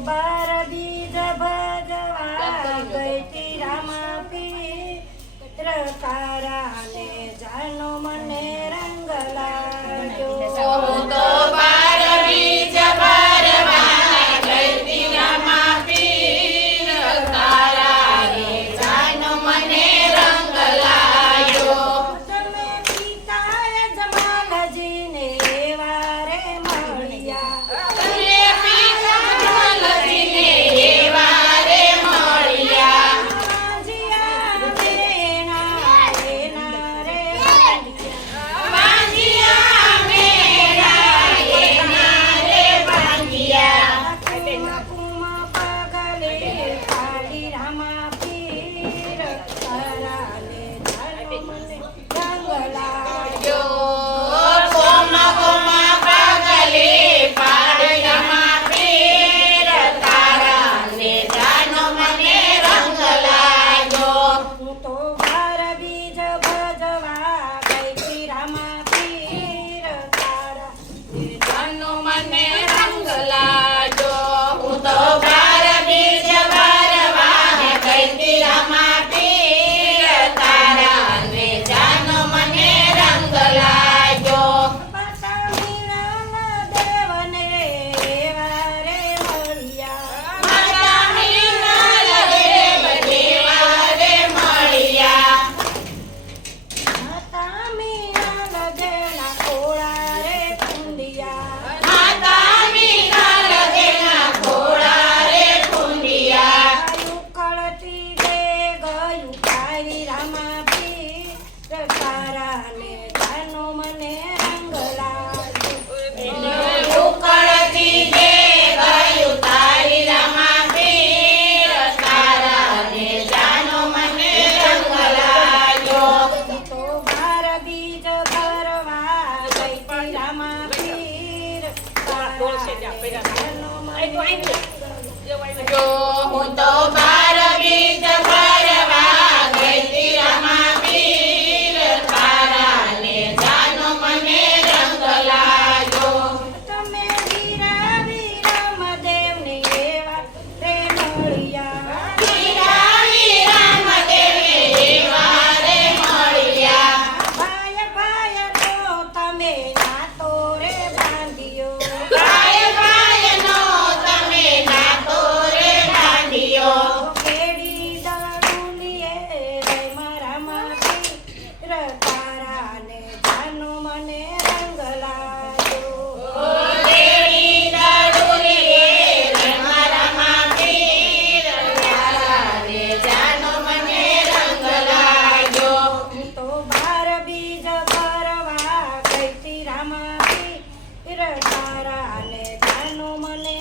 બાર બીજ ભજવા ગઈ રામ પીર તારા ને જાનો મને રંગલા ગોળ છે ત્યાં અને જાણો મને